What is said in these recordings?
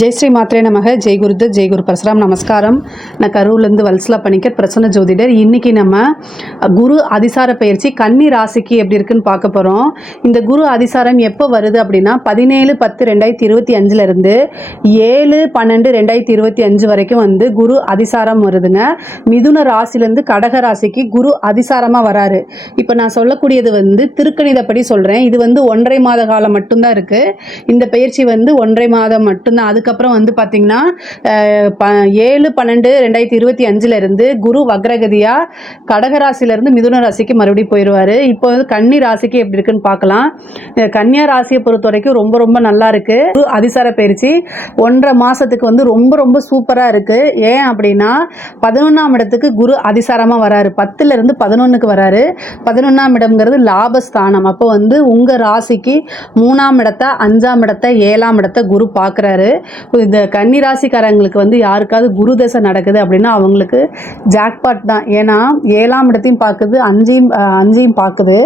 ஜெய் ஸ்ரீ மாத்ரே நமக. ஜெய் குருதத், ஜெய் குரு பரசுராம். நமஸ்காரம். நான் கரூர்லேருந்து வல்சலா பணிக்கர், பிரசன்ன ஜோதிடர். இன்றைக்கி நம்ம குரு அதிசார பயிற்சி கன்னி ராசிக்கு எப்படி இருக்குன்னு பார்க்க போகிறோம். இந்த குரு அதிசாரம் எப்போ வருது அப்படின்னா 17/10/2025 இருந்து 7/12/2025 வரைக்கும் வந்து குரு அதிசாரம் வருதுங்க. மிதுன ராசிலேருந்து கடக ராசிக்கு குரு அதிசாரமாக வராரு. இப்போ நான் சொல்லக்கூடியது வந்து திருக்கணிதப்படி சொல்கிறேன். இது வந்து 1.5 மாத காலம் மட்டும்தான் இருக்குது. இந்த பயிற்சி வந்து 1.5 மாதம் மட்டும்தான். அதுக்கப்புறம் வந்து பார்த்தீங்கன்னா 7/12/2025 இருந்து குரு வக்ரகதியாக கடகராசிலேருந்து மிதுன ராசிக்கு மறுபடியும் போயிடுவார். இப்போ வந்து கன்னி ராசிக்கு எப்படி இருக்குன்னு பார்க்கலாம். கன்னியா ராசியை பொறுத்த வரைக்கும் ரொம்ப ரொம்ப நல்லா இருக்குது. குரு அதிசார பயிற்சி 1.5 மாதத்துக்கு வந்து ரொம்ப ரொம்ப சூப்பராக இருக்குது. ஏன் அப்படின்னா 11ஆம் இடத்துக்கு குரு அதிசாரமாக வராரு. 10லேருந்து 11க்கு வராரு. 11ஆம் இடம்ங்கிறது லாபஸ்தானம். அப்போ வந்து உங்கள் ராசிக்கு 3ஆம் இடத்தை, 5ஆம் இடத்தை, 7ஆம் இடத்தை குரு பார்க்குறாரு. இந்த கன்னி ராசிக்காரங்களுக்கு வந்து யாருக்காவது குரு தசை நடக்குது அப்படின்னா அவங்களுக்கு ஜாக்பாட் தான். ஏன்னா 7ஆம் இடத்தையும் பார்க்குது, 5ஐயும் பார்க்குது.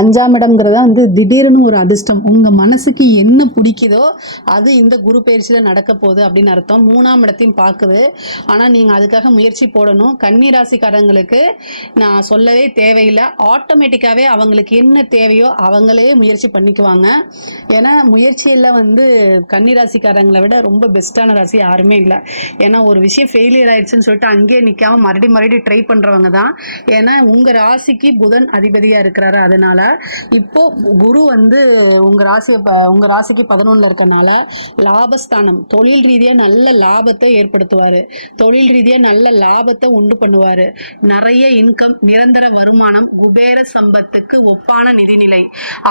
5ஆம் இடம்ங்கிறத வந்து திடீர்னு ஒரு அதிர்ஷ்டம். உங்கள் மனசுக்கு என்ன பிடிக்குதோ அது இந்த குரு பயிற்சியில் நடக்க போகுது அப்படின்னு அர்த்தம். 3ஆம் இடத்தையும் பார்க்குது. ஆனால் நீங்கள் அதுக்காக முயற்சி போடணும். கன்னி ராசிக்காரங்களுக்கு நான் சொல்லவே தேவையில்லை. ஆட்டோமேட்டிக்காகவே அவங்களுக்கு என்ன தேவையோ அவங்களே முயற்சி பண்ணிக்குவாங்க. ஏன்னா முயற்சியில் வந்து கன்னி ராசிக்காரங்களை விட ரொம்ப பெஸ்ட்டான ராசி யாருமே இல்லை. ஏன்னா ஒரு விஷயம் ஃபெயிலியர் ஆயிடுச்சுன்னு சொல்லிட்டு அங்கேயே நிற்காம மறுபடியும் ட்ரை பண்ணுறவங்க தான். ஏன்னா உங்கள் ராசிக்கு புதன் அதிபதியாக இருக்கிறாரு. அதனால் இப்போது குரு வந்து உங்கள் ராசிக்கு 11ல் இருக்கனால லாபஸ்தானம், தொழில் ரீதியாக நல்ல லாபத்தை ஏற்படுத்துவார். தொழில் ரீதியாக நல்ல லாபத்தை உண்டு பண்ணுவார். நிறைய இன்கம், நிரந்தர வருமானம், குபேர சம்பத்துக்கு ஒப்பான நிதிநிலை.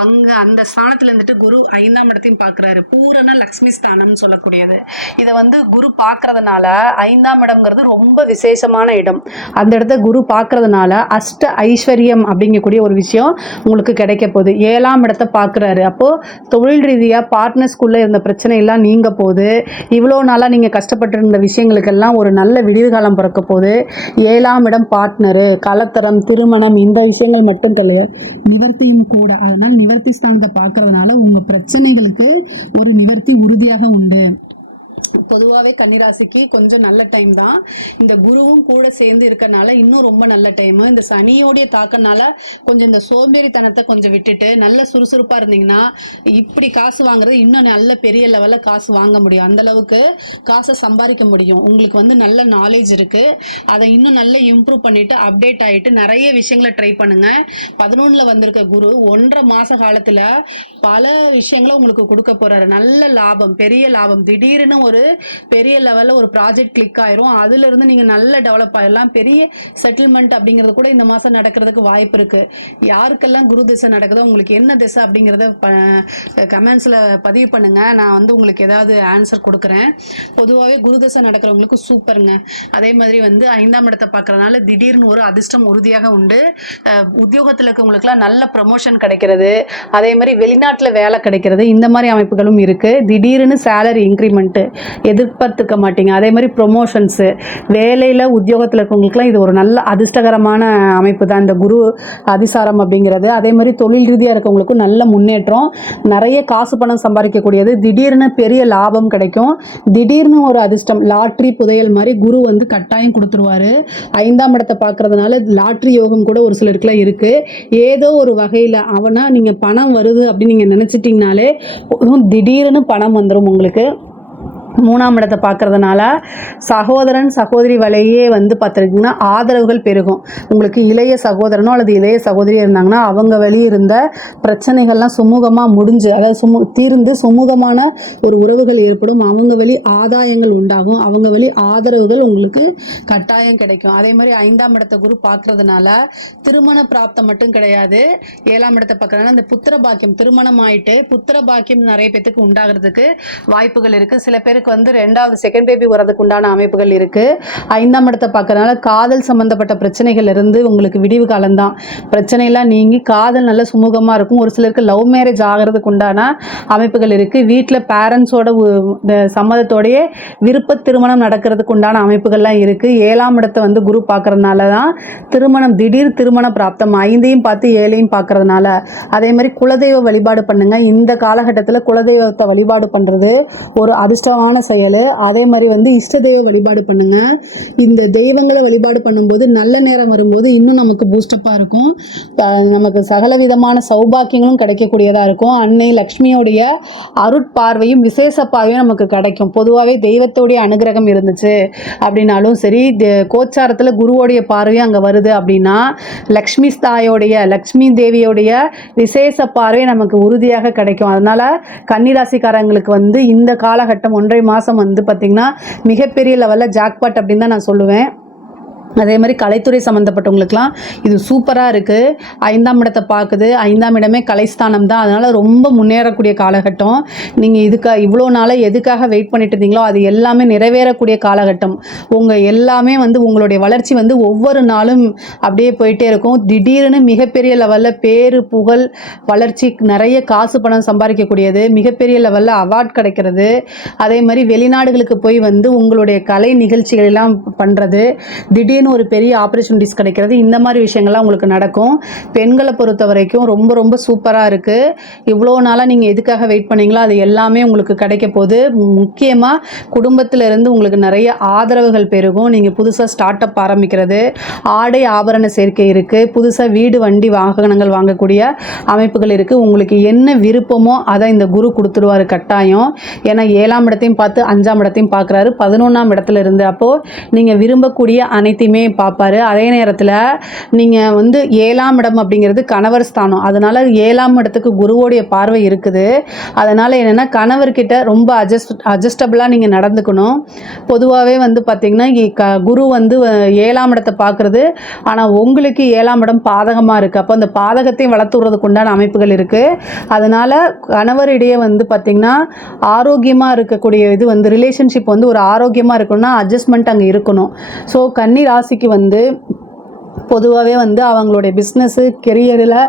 அங்கே அந்த ஸ்தானத்தில் இருந்துட்டு குரு 5ஆம் இடத்தையும் பார்க்குறாரு. பூரண லக்ஷ்மி ஸ்தானம்னு சொல்லக்கூடியது. இதை வந்து குரு பார்க்கறதுனால 5ஆம் இடம்ங்கிறது ரொம்ப விசேஷமான இடம். அந்த இடத்த குரு பார்க்கறதுனால அஷ்ட ஐஸ்வர்யம் அப்படிங்கக்கூடிய ஒரு விஷயம் உங்களுக்கு கிடைக்க போகுது. 7ஆம் இடத்தை பார்க்குறாரு. அப்போது தொழில் ரீதியாக பார்ட்னர்ஸ்குள்ளே இருந்த பிரச்சனை எல்லாம் நீங்க போகுது. இவ்வளோ நாளாக நீங்கள் கஷ்டப்பட்டு இருந்த விஷயங்களுக்கெல்லாம் ஒரு நல்ல விடிவு காலம் பிறக்க போகுது. 7ஆம் இடம் பார்ட்னரு, கலத்தரம், திருமணம், இந்த விஷயங்கள் மட்டும் கிடையாது, நிவர்த்தியும் கூட. அதனால் நிவர்த்தி ஸ்தானத்தை பார்க்கறதுனால உங்கள் பிரச்சனைகளுக்கு ஒரு நிவர்த்தி உறுதியாக உண்டு. பொதுவாகவே கன்னிராசிக்கு கொஞ்சம் நல்ல டைம் தான். இந்த குருவும் கூட சேர்ந்து இருக்கனால இன்னும் ரொம்ப நல்ல டைமு. இந்த சனியோடைய தாக்கனால கொஞ்சம் இந்த சோம்பேறித்தனத்தை கொஞ்சம் விட்டுட்டு நல்ல சுறுசுறுப்பாக இருந்தீங்கன்னா இப்படி காசு வாங்குறது இன்னும் நல்ல பெரிய லெவலில் காசு வாங்க முடியும். அந்தளவுக்கு காசை சம்பாதிக்க முடியும். உங்களுக்கு வந்து நல்ல நாலேஜ் இருக்குது. அதை இன்னும் நல்லா இம்ப்ரூவ் பண்ணிவிட்டு அப்டேட் ஆகிட்டு நிறைய விஷயங்களை ட்ரை பண்ணுங்கள். 11ல் வந்திருக்க குரு 1.5 மாத காலத்தில் பல விஷயங்களை உங்களுக்கு கொடுக்க போகிறாரு. நல்ல லாபம், பெரிய லாபம். திடீர்னு ஒரு பெரிய லெவலில் ஒரு ப்ராஜெக்ட் கிளிக் ஆயிரும். அதிலிருந்து நீங்கள் நல்ல டெவலப் ஆகிடலாம். பெரிய செட்டில்மெண்ட் அப்படிங்கிறது கூட இந்த மாதம் நடக்கிறதுக்கு வாய்ப்பு இருக்குது. யாருக்கெல்லாம் குரு திசை நடக்குதோ உங்களுக்கு என்ன திசை அப்படிங்கிறத கமெண்ட்ஸில் பதிவு பண்ணுங்கள். நான் வந்து உங்களுக்கு ஏதாவது ஆன்சர் கொடுக்குறேன். பொதுவாகவே குரு திசை நடக்கிறவங்களுக்கு சூப்பருங்க. அதே மாதிரி வந்து 5ஆம் இடத்தை பார்க்குறதுனால திடீர்னு ஒரு அதிர்ஷ்டம் உறுதியாக உண்டு. உத்தியோகத்தில் இருக்கவங்களுக்குலாம் நல்ல ப்ரமோஷன் கிடைக்கிறது. அதே மாதிரி வெளிநாட்டில் வேலை கிடைக்கிறது. இந்த மாதிரி அமைப்புகளும் இருக்குது. திடீர்னு சேலரி இன்க்ரிமெண்ட்டு எதிர்பார்த்துக்க மாட்டீங்க. அதே மாதிரி ப்ரொமோஷன்ஸு, வேலையில் உத்தியோகத்தில் இருக்கவங்களுக்குலாம் இது ஒரு நல்ல அதிர்ஷ்டகரமான அமைப்பு தான் இந்த குரு அதிசாரம் அப்படிங்கிறது. அதே மாதிரி தொழில் ரீதியாக இருக்கவங்களுக்கும் நல்ல முன்னேற்றம், நிறைய காசு பணம் சம்பாதிக்கக்கூடியது, திடீர்னு பெரிய லாபம் கிடைக்கும். திடீர்னு ஒரு அதிர்ஷ்டம், லாட்ரி புதையல் மாதிரி குரு வந்து கட்டாயம் கொடுத்துருவார். 5ஆம் இடத்தை பார்க்கறதுனால லாட்ரி யோகம் கூட ஒரு சிலருக்குலாம் இருக்குது. ஏதோ ஒரு வகையில் அவனா நீங்கள் பணம் வருது அப்படின்னு நீங்கள் நினச்சிட்டிங்கனாலே திடீர்னு பணம் வந்துடும் உங்களுக்கு. 3ஆம் இடத்தை பார்க்கறதுனால சகோதரன் சகோதரி வழியே வந்து பார்த்துருக்கீங்கன்னா ஆதரவுகள் பெருகும். உங்களுக்கு இளைய சகோதரனோ அல்லது இளைய சகோதரியாக இருந்தாங்கன்னா அவங்க வழி இருந்த பிரச்சனைகள்லாம் சுமூகமாக முடிஞ்சு, அதாவது தீர்ந்து சுமூகமான ஒரு உறவுகள் ஏற்படும். அவங்க வழி ஆதாயங்கள் உண்டாகும். அவங்க வழி ஆதரவுகள் உங்களுக்கு கட்டாயம் கிடைக்கும். அதே மாதிரி 5ஆம் இடத்தை குரு பார்க்கறதுனால திருமண பிராப்தம் மட்டும் கிடையாது. 7ஆம் இடத்தை பார்க்கறதுனால இந்த புத்திர பாக்கியம், திருமணம் ஆகிட்டு புத்திர பாக்கியம் நிறைய பேத்துக்கு உண்டாகிறதுக்கு வாய்ப்புகள் இருக்குது. சில பேருக்கு வந்து 2வது செகண்ட் பேபி வரதுக்கு உண்டான அமைப்புகள் இருக்குது. 5ஆம் இடத்தை பார்க்கறதுனால காதல் சம்பந்தப்பட்ட பிரச்சனைகள் இருந்து உங்களுக்கு விடிவு காலம்தான். பிரச்சனையெல்லாம் நீங்கி காதல் நல்ல சுமூகமாக இருக்கும். ஒரு சிலருக்கு லவ் மேரேஜ் ஆகிறதுக்கு உண்டான அமைப்புகள் இருக்குது. வீட்டில் பேரண்ட்ஸோட சம்மதத்தோடையே விருப்ப திருமணம் நடக்கிறதுக்கு உண்டான அமைப்புகள்லாம் இருக்குது. 7ஆம் இடத்தை வந்து குரு பார்க்கறதுனால தான் திருமணம், திடீர் திருமண பிராப்தம். 5ஐயும் பார்த்து 7ஐயும் பார்க்கறதுனால. அதே மாதிரி குலதெய்வ வழிபாடு பண்ணுங்கள். இந்த காலகட்டத்தில் குலதெய்வத்தை வழிபாடு பண்ணுறது ஒரு அதிர்ஷ்டமான செயல். அதே மாதிரி வந்து இஷ்ட தெய்வ வழிபாடு பண்ணுங்க. இந்த தெய்வங்களை வழிபாடு பண்ணும்போது நல்ல நேரம் வரும்போது இன்னும் நமக்கு பூஸ்டப்பாக இருக்கும். நமக்கு சகல விதமான சௌபாக்கியங்களும் கிடைக்கக்கூடியதாக இருக்கும். அன்னை லக்ஷ்மியோடைய அருட்பார்வையும் விசேஷ பார்வையும் நமக்கு கிடைக்கும். பொதுவாகவே தெய்வத்தோடைய அனுகிரகம் இருந்துச்சு அப்படின்னாலும் சரி, கோச்சாரத்தில் குருவோடைய பார்வையும் அங்கே வருது அப்படின்னா லக்ஷ்மி தேவியோடைய விசேஷ பார்வை நமக்கு உறுதியாக கிடைக்கும். அதனால கன்னிராசிக்காரங்களுக்கு வந்து இந்த காலகட்டம் 1.5 மாதம் வந்து பார்த்திங்கன்னா மிகப்பெரிய லெவலில் ஜாக்பாட் அப்படின்னு தான் நான் சொல்லுவேன். அதே மாதிரி கலைத்துறை சம்மந்தப்பட்டவங்களுக்குலாம் இது சூப்பராக இருக்குது. 5ஆம் இடத்தை பார்க்குது. 5ஆம் இடமே கலைஸ்தானம் தான். அதனால் ரொம்ப முன்னேறக்கூடிய காலகட்டம். நீங்கள் இவ்வளோ நாளாக எதுக்காக வெயிட் பண்ணிட்டு இருந்தீங்களோ அது எல்லாமே நிறைவேறக்கூடிய காலகட்டம். எல்லாமே வந்து உங்களுடைய வளர்ச்சி வந்து ஒவ்வொரு நாளும் அப்படியே போயிட்டே இருக்கும். திடீர்னு மிகப்பெரிய லெவலில் பேரு புகழ் வளர்ச்சி, நிறைய காசு பணம் சம்பாதிக்கக்கூடியது, மிகப்பெரிய லெவலில் அவார்ட் கிடைக்கிறது, அதே மாதிரி வெளிநாடுகளுக்கு போய் வந்து உங்களுடைய கலை நிகழ்ச்சிகள் எல்லாம் பண்ணுறது, திடீர்னு ஒரு பெரிய ஆப்பர்ச்சுனிட்டிஸ் கிடைக்கிறது, இந்த மாதிரி விஷயங்கள்லாம் உங்களுக்கு நடக்கும். பெண்களை பொறுத்த வரைக்கும் ரொம்ப ரொம்ப சூப்பராக இருக்குது. இவ்வளோ நாளாக நீங்கள் எதுக்காக வெயிட் பண்ணீங்களோ அது எல்லாமே உங்களுக்கு கிடைக்க போகுது. முக்கியமாக குடும்பத்திலிருந்து உங்களுக்கு நிறைய ஆதரவுகள் பெருகும். நீங்கள் புதுசாக ஸ்டார்ட் அப் ஆரம்பிக்கிறது, ஆடை ஆபரண சேர்க்கை இருக்குது, புதுசாக வீடு வண்டி வாகனங்கள் வாங்கக்கூடிய அமைப்புகள் இருக்குது. உங்களுக்கு என்ன விருப்பமோ அதை இந்த குரு கொடுத்துடுவார் கட்டாயம். ஏன்னா 7ஆம் இடத்தையும் பார்த்து 5ஆம் இடத்தையும் பார்க்குறாரு 11ஆம் இடத்துல இருந்து. அப்போது நீங்கள் விரும்பக்கூடிய அனைத்தையுமே பார்ப்பாரு. அதே நேரத்தில் நீங்கள் வந்து 7ஆம் இடம் அப்படிங்கிறது கணவர் ஸ்தானம். அதனால 7ஆம் இடத்துக்கு குருவோடைய பார்வை இருக்குது. அதனால என்னென்னா கணவர்கிட்ட ரொம்ப அட்ஜஸ்டபிளாக நீங்கள் நடந்துக்கணும். பொதுவாகவே வந்து பார்த்திங்கன்னா குரு வந்து 7ஆம் இடத்தை பார்க்குறது, ஆனால் உங்களுக்கு 7ஆம் இடம் பாதகமாக இருக்குது. அப்போ அந்த பாதகத்தையும் வளர்த்துறதுக்கு உண்டான அமைப்புகள் இருக்குது. அதனால் கணவரிடையே வந்து பார்த்திங்கன்னா ஆரோக்கியமாக இருக்கக்கூடிய இது வந்து ரிலேஷன்ஷிப் வந்து ஒரு ஆரோக்கியமாக இருக்கணும்னா அட்ஜஸ்ட்மெண்ட் அங்கே இருக்கணும். ஸோ கன்னி ராசிக்கு வந்து பொதுவாகவே வந்து அவங்களுடைய பிஸ்னஸ்ஸு கெரியரில்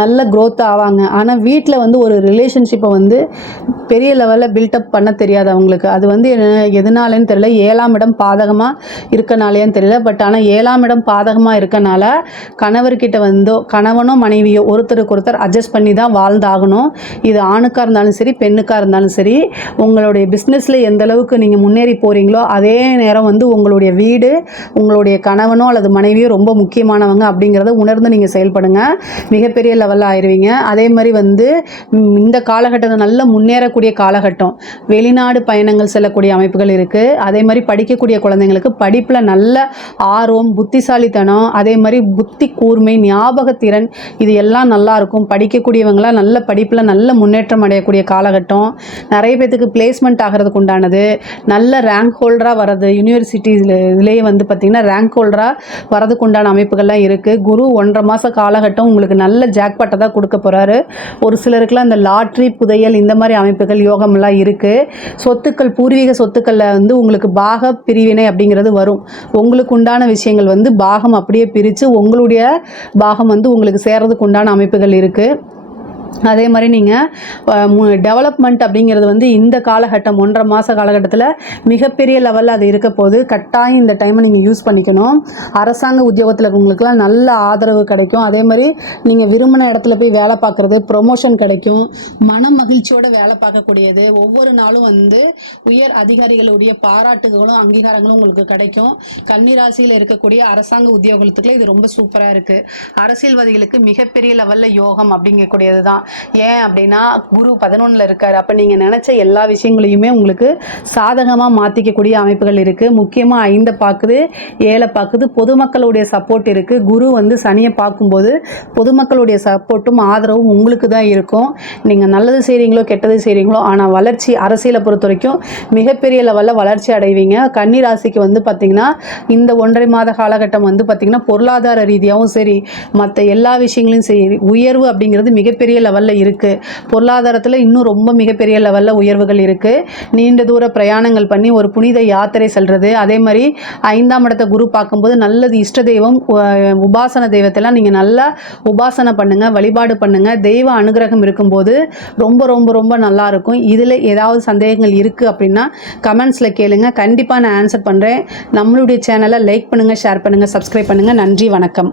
நல்ல க்ரோத் ஆவாங்க. ஆனால் வீட்டில் வந்து ஒரு ரிலேஷன்ஷிப்பை வந்து பெரிய லெவலில் பில்டப் பண்ண தெரியாது அவங்களுக்கு. அது வந்து எதனாலேன்னு தெரியல, 7ஆம் இடம் பாதகமாக இருக்கனாலேன்னு தெரியல. பட் ஆனால் 7ஆம் இடம் பாதகமாக இருக்கனால கணவர்கிட்ட வந்தோ கணவனோ மனைவியோ ஒருத்தருக்கு ஒருத்தர் அட்ஜஸ்ட் பண்ணி தான் வாழ்ந்தாகணும். இது ஆணுக்காக இருந்தாலும் சரி பெண்ணுக்காக இருந்தாலும் சரி. உங்களுடைய பிஸ்னஸில் எந்த அளவுக்கு நீங்கள் முன்னேறி போகிறீங்களோ அதே நேரம் வந்து உங்களுடைய வீடு உங்களுடைய கணவனோ அல்லது மனைவியோ ரொம்ப முக்கியமானவங்க அப்படிங்கிறத உணர்ந்து நீங்கள் செயல்படுங்க. மிகப்பெரிய லெவலில் ஆயிடுவீங்க. அதே மாதிரி வந்து இந்த காலகட்டத்தில் நல்ல முன்னேறக்கூடிய காலகட்டம். வெளிநாடு பயணங்கள் செல்லக்கூடிய அமைப்புகள் இருக்குது. அதே மாதிரி படிக்கக்கூடிய குழந்தைங்களுக்கு படிப்பில் நல்ல ஆர்வம், புத்திசாலித்தனம், அதே மாதிரி புத்தி கூர்மை, ஞாபகத்திறன் இது எல்லாம் நல்லா இருக்கும். படிக்கக்கூடியவங்களாம் நல்ல படிப்பில் நல்ல முன்னேற்றம் அடையக்கூடிய காலகட்டம். நிறைய பேத்துக்கு பிளேஸ்மெண்ட் ஆகிறதுக்கு உண்டானது, நல்ல ரேங்க் ஹோல்டராக வர்றது, யூனிவர்சிட்டிஸ்லேயே வந்து பார்த்திங்கன்னா ரேங்க் ஹோல்டராக வரதுக்கு உண்டான அமைப்புகள்லாம் இருக்குது. குரு 1.5 மாத காலகட்டம் உங்களுக்கு நல்ல ஜாக்பாட்டை தான் கொடுக்க போகிறாரு. ஒரு சிலருக்குலாம் இந்த லாட்ரி புதையல் இந்த மாதிரி அமைப்புகள் யோகமெல்லாம் இருக்குது. சொத்துக்கள், பூர்வீக சொத்துக்களில் வந்து உங்களுக்கு பாக பிரிவினை அப்படிங்கிறது வரும். உங்களுக்கு உண்டான விஷயங்கள் வந்து பாகம் அப்படியே பிரித்து உங்களுடைய பாகம் வந்து உங்களுக்கு சேர்றதுக்கு உண்டான அமைப்புகள் இருக்குது. அதே மாதிரி நீங்கள் டெவலப்மெண்ட் அப்படிங்கிறது வந்து இந்த காலகட்டம் 1.5 மாத காலகட்டத்தில் மிகப்பெரிய லெவலில் அது இருக்க போது. கட்டாயம் இந்த டைமை நீங்கள் யூஸ் பண்ணிக்கணும். அரசாங்க உத்தியோகத்தில் இருக்கவங்களுக்குலாம் நல்ல ஆதரவு கிடைக்கும். அதே மாதிரி நீங்கள் விரும்பின இடத்துல போய் வேலை பார்க்குறது, ப்ரொமோஷன் கிடைக்கும். மன மகிழ்ச்சியோடு வேலை பார்க்கக்கூடியது. ஒவ்வொரு நாளும் வந்து உயர் அதிகாரிகளுடைய பாராட்டுகளும் அங்கீகாரங்களும் உங்களுக்கு கிடைக்கும். கன்னிராசியில் இருக்கக்கூடிய அரசாங்க உத்தியோகத்துக்குள்ள இது ரொம்ப சூப்பராக இருக்குது. அரசியல்வாதிகளுக்கு மிகப்பெரிய லெவலில் யோகம் அப்படிங்கக்கூடியது தான். ஏன் அப்படின்னா குரு 11ல் இருக்கார். அப்போ நீங்கள் நினச்ச எல்லா விஷயங்களையுமே உங்களுக்கு சாதகமாக மாற்றிக்கக்கூடிய அமைப்புகள் இருக்குது. முக்கியமாக 5 பார்க்குது, 7 பார்க்குது. பொதுமக்களுடைய சப்போர்ட் இருக்குது. குரு வந்து சனியை பார்க்கும்போது பொதுமக்களுடைய சப்போர்ட்டும் ஆதரவும் உங்களுக்கு தான் இருக்கும். நீங்கள் நல்லது செய்கிறீங்களோ கெட்டது செய்கிறீங்களோ, ஆனால் வளர்ச்சி அரசியலை பொறுத்த வரைக்கும் மிகப்பெரிய லெவலில் வளர்ச்சி அடைவீங்க. கன்னி ராசிக்கு வந்து பார்த்திங்கன்னா இந்த 1.5 மாத காலகட்டம் வந்து பார்த்திங்கன்னா பொருளாதார ரீதியாகவும் சரி மற்ற எல்லா விஷயங்களையும் சரி உயர்வு அப்படிங்கிறது மிகப்பெரிய லெவலில் இருக்குது. பொருளாதாரத்தில் இன்னும் ரொம்ப மிகப்பெரிய லெவலில் உயர்வுகள் இருக்குது. நீண்ட தூர பிரயாணங்கள் பண்ணி ஒரு புனித யாத்திரை செல்வது. அதே மாதிரி 5ஆம் இடத்தை குரு பார்க்கும்போது நல்லது இஷ்ட தெய்வம் உபாசன தெய்வத்தெல்லாம் நீங்கள் நல்லா உபாசனை பண்ணுங்கள், வழிபாடு பண்ணுங்கள். தெய்வ அனுகிரகம் இருக்கும்போது ரொம்ப ரொம்ப ரொம்ப நல்லாயிருக்கும். இதில் ஏதாவது சந்தேகங்கள் இருக்குது அப்படின்னா கமெண்ட்ஸில் கேளுங்க. கண்டிப்பாக நான் ஆன்சர் பண்ணுறேன். நம்மளுடைய சேனலை லைக் பண்ணுங்கள், ஷேர் பண்ணுங்கள், சப்ஸ்கிரைப் பண்ணுங்கள். நன்றி, வணக்கம்.